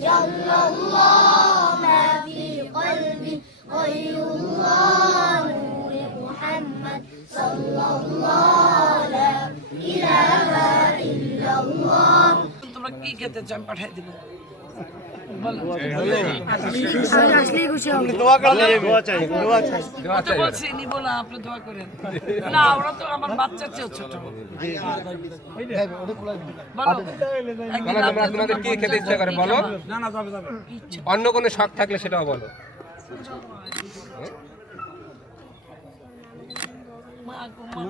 جل الله ما في قلبي غير الله نور محمد صلى الله لا إله إلا الله তোমরা কি খেতে চান পাঠিয়ে দিব বলো আসলেই খুশি হবে তো বলছি নিব না আপনি দোয়া করেন না ওরা তো আমার বাচ্চার চেয়েও ছোট বলো তোমাদের কি খেতে ইচ্ছা করে বলো অন্য কোনো শখ থাকলে সেটাও বলো মা গো মা